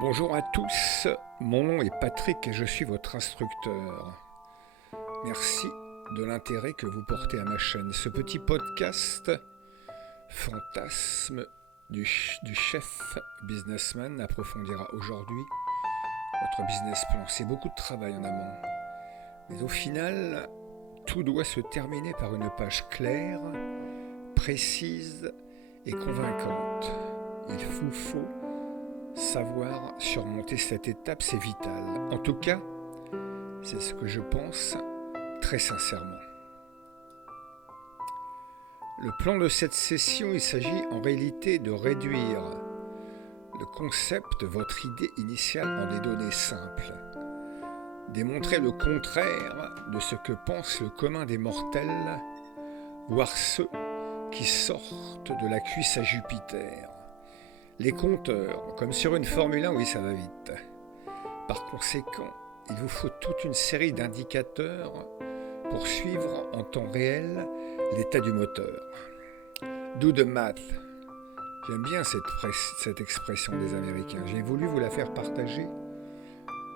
Bonjour à tous, mon nom est Patrick et je suis votre instructeur. Merci de l'intérêt que vous portez à ma chaîne. Ce petit podcast, fantasme du chef businessman, approfondira aujourd'hui votre business plan. C'est beaucoup de travail en amont. Mais au final, tout doit se terminer par une page claire, précise et convaincante. Il vous faut savoir surmonter cette étape, c'est vital. En tout cas, c'est ce que je pense très sincèrement. Le plan de cette session, il s'agit en réalité de réduire le concept, votre idée initiale, en des données simples. Démontrer le contraire de ce que pense le commun des mortels, voire ceux qui sortent de la cuisse à Jupiter. Les compteurs, comme sur une Formule 1, oui, ça va vite. Par conséquent, il vous faut toute une série d'indicateurs pour suivre en temps réel l'état du moteur. Do the math. J'aime bien cette expression des Américains. J'ai voulu vous la faire partager.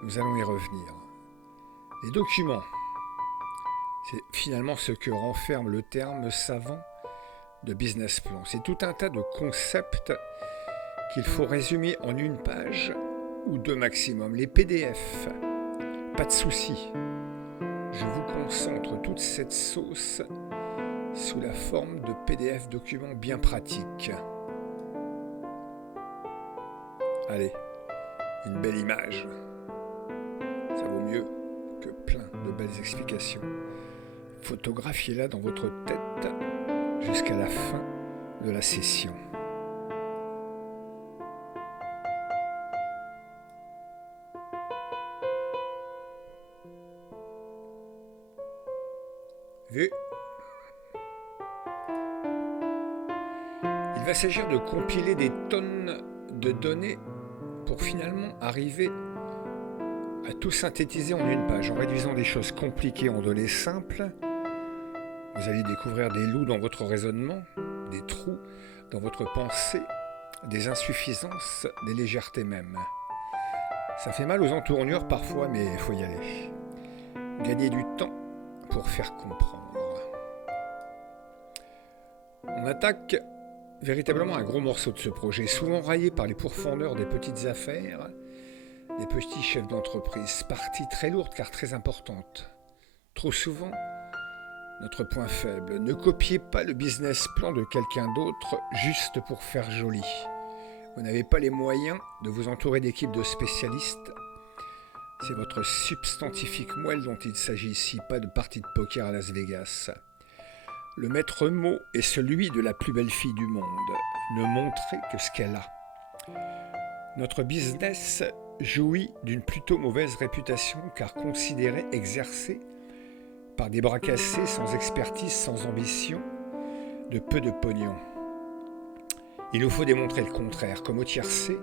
Nous allons y revenir. Les documents, c'est finalement ce que renferme le terme savant de business plan. C'est tout un tas de concepts qu'il faut résumer en une page ou deux maximum. Les PDF, pas de souci. Je vous concentre toute cette sauce sous la forme de PDF documents bien pratiques. Allez, une belle image. Ça vaut mieux que plein de belles explications. Photographiez-la dans votre tête jusqu'à la fin de la session. Vu. Il va s'agir de compiler des tonnes de données pour finalement arriver à tout synthétiser en une page. En réduisant des choses compliquées en données simples, vous allez découvrir des loups dans votre raisonnement, des trous dans votre pensée, des insuffisances, des légèretés même. Ça fait mal aux entournures parfois, mais il faut y aller. Gagner du temps pour faire comprendre. On attaque véritablement un gros morceau de ce projet, souvent raillé par les pourfendeurs des petites affaires, des petits chefs d'entreprise, partie très lourde car très importante. Trop souvent, notre point faible, ne copiez pas le business plan de quelqu'un d'autre juste pour faire joli. Vous n'avez pas les moyens de vous entourer d'équipes de spécialistes. C'est votre substantifique moelle dont il s'agit ici, pas de partie de poker à Las Vegas. Le maître mot est celui de la plus belle fille du monde. Ne montrez que ce qu'elle a. Notre business jouit d'une plutôt mauvaise réputation car considéré exercé par des bras cassés, sans expertise, sans ambition, de peu de pognon. Il nous faut démontrer le contraire. Comme au tiercé,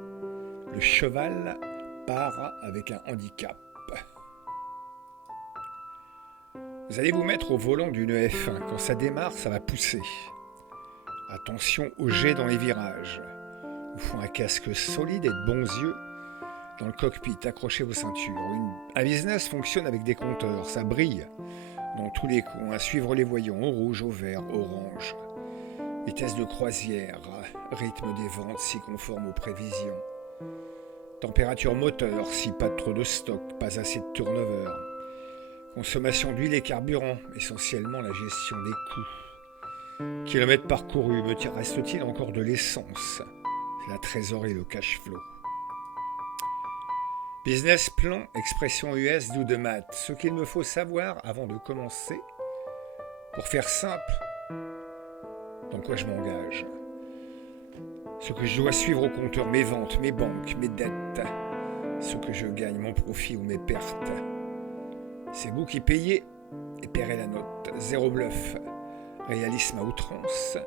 le cheval part avec un handicap. Vous allez vous mettre au volant d'une F1. Quand ça démarre, ça va pousser. Attention au jet dans les virages. Il vous faut un casque solide et de bons yeux dans le cockpit. Accrochez vos ceintures. Un business fonctionne avec des compteurs. Ça brille dans tous les coins. À suivre les voyants au rouge, au vert, orange. Vitesse de croisière, rythme des ventes si conforme aux prévisions. Température moteur, si pas trop de stock, pas assez de turnover. Consommation d'huile et carburant, essentiellement la gestion des coûts. Kilomètres parcourus, me reste-t-il encore de l'essence? C'est la trésorerie, le cash flow. Business plan, expression US, do the math. Ce qu'il me faut savoir avant de commencer, pour faire simple, dans quoi je m'engage. Ce que je dois suivre au compteur, mes ventes, mes banques, mes dettes, ce que je gagne, mon profit ou mes pertes. C'est vous qui payez et paierez la note. Zéro bluff, réalisme à outrance.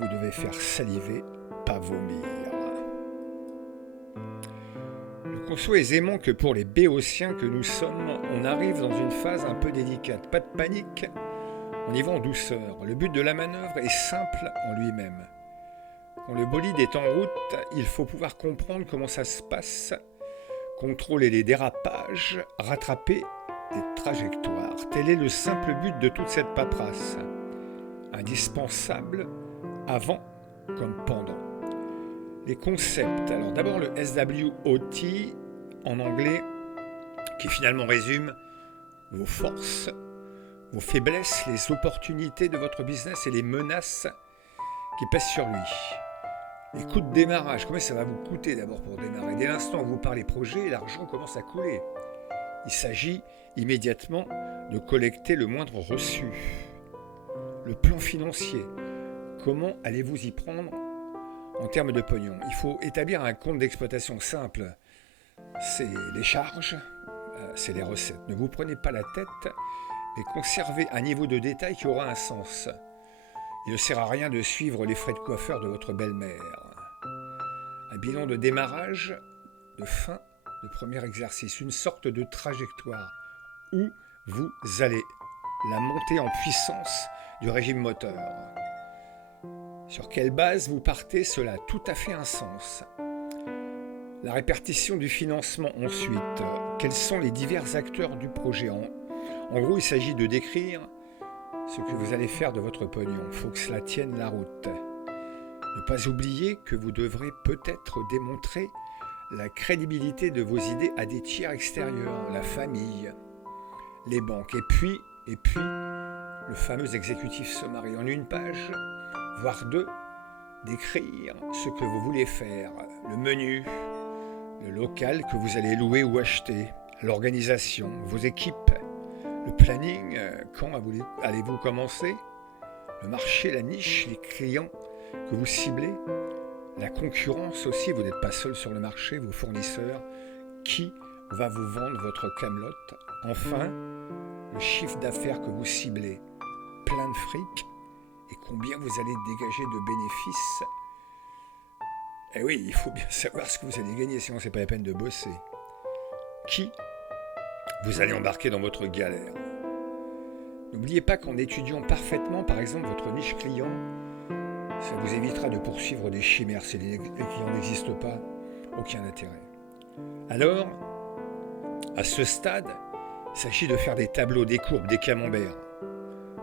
Vous devez faire saliver, pas vomir. Je conçois aisément que pour les béotiens que nous sommes, on arrive dans une phase un peu délicate. Pas de panique, on y va en douceur. Le but de la manœuvre est simple en lui-même. Quand le bolide est en route, il faut pouvoir comprendre comment ça se passe, contrôler les dérapages, rattraper des trajectoires. Tel est le simple but de toute cette paperasse, indispensable avant comme pendant. Les concepts, alors d'abord le SWOT en anglais, qui finalement résume vos forces, vos faiblesses, les opportunités de votre business et les menaces qui pèsent sur lui. Les coûts de démarrage, combien ça va vous coûter d'abord pour démarrer? Dès l'instant où vous parlez projet, l'argent commence à couler. Il s'agit immédiatement de collecter le moindre reçu. Le plan financier, comment allez-vous y prendre en termes de pognon? Il faut établir un compte d'exploitation simple. C'est les charges, c'est les recettes. Ne vous prenez pas la tête, mais conservez un niveau de détail qui aura un sens. Il ne sert à rien de suivre les frais de coiffeur de votre belle-mère. Un bilan de démarrage, de fin, de premier exercice, une sorte de trajectoire où vous allez, la montée en puissance du régime moteur. Sur quelle base vous partez, cela a tout à fait un sens. La répartition du financement ensuite, quels sont les divers acteurs du projet? En gros, il s'agit de décrire ce que vous allez faire de votre pognon. Il faut que cela tienne la route. Ne pas oublier que vous devrez peut-être démontrer la crédibilité de vos idées à des tiers extérieurs, la famille, les banques, et puis, le fameux exécutif summary en une page, voire deux, décrire ce que vous voulez faire, le menu, le local que vous allez louer ou acheter, l'organisation, vos équipes, le planning, quand allez-vous commencer, le marché, la niche, les clients que vous ciblez, la concurrence aussi, vous n'êtes pas seul sur le marché, vos fournisseurs, qui va vous vendre votre camelote, enfin, le chiffre d'affaires que vous ciblez, plein de fric, et combien vous allez dégager de bénéfices. Eh oui, il faut bien savoir ce que vous allez gagner, sinon c'est pas la peine de bosser. Qui vous allez embarquer dans votre galère. N'oubliez pas qu'en étudiant parfaitement, par exemple, votre niche client, ça vous évitera de poursuivre des chimères. Si les clients n'existent pas, aucun intérêt. Alors, à ce stade, il s'agit de faire des tableaux, des courbes, des camemberts.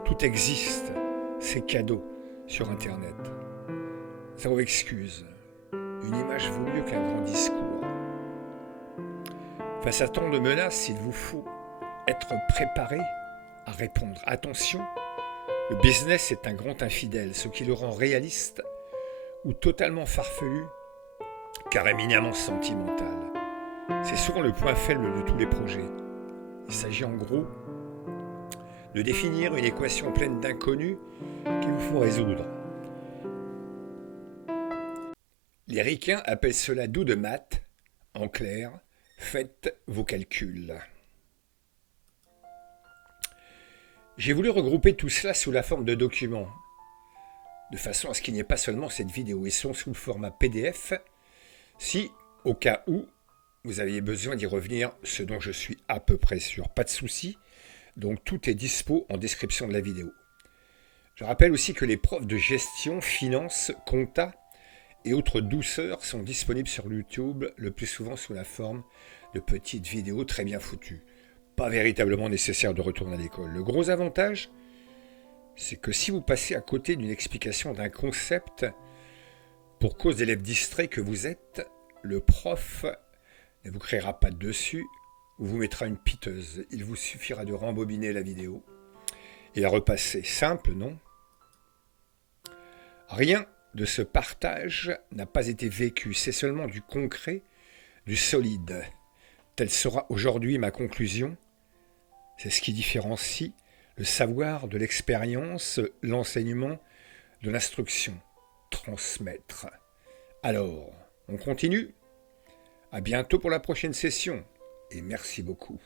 Tout existe, c'est cadeau sur Internet. Zéro excuse. Une image vaut mieux qu'un grand discours. Face à tant de menaces, il vous faut être préparé à répondre. Attention, le business est un grand infidèle, ce qui le rend réaliste ou totalement farfelu, car éminemment sentimental. C'est souvent le point faible de tous les projets. Il s'agit en gros de définir une équation pleine d'inconnus qu'il vous faut résoudre. Les ricains appellent cela do de maths. En clair, faites vos calculs. J'ai voulu regrouper tout cela sous la forme de documents, de façon à ce qu'il n'y ait pas seulement cette vidéo, et sont sous le format PDF, si, au cas où, vous aviez besoin d'y revenir, ce dont je suis à peu près sûr. Pas de souci, donc tout est dispo en description de la vidéo. Je rappelle aussi que les profs de gestion, finance, compta et autres douceurs sont disponibles sur YouTube, le plus souvent sous la forme de petites vidéos très bien foutues. Pas véritablement nécessaire de retourner à l'école. Le gros avantage, c'est que si vous passez à côté d'une explication d'un concept, pour cause d'élèves distraits que vous êtes, le prof ne vous créera pas dessus ou vous mettra une piteuse. Il vous suffira de rembobiner la vidéo et la repasser. Simple, non? Rien de ce partage n'a pas été vécu. C'est seulement du concret, du solide. Telle sera aujourd'hui ma conclusion. C'est ce qui différencie le savoir de l'expérience, l'enseignement de l'instruction. Transmettre. Alors, on continue? À bientôt pour la prochaine session et merci beaucoup.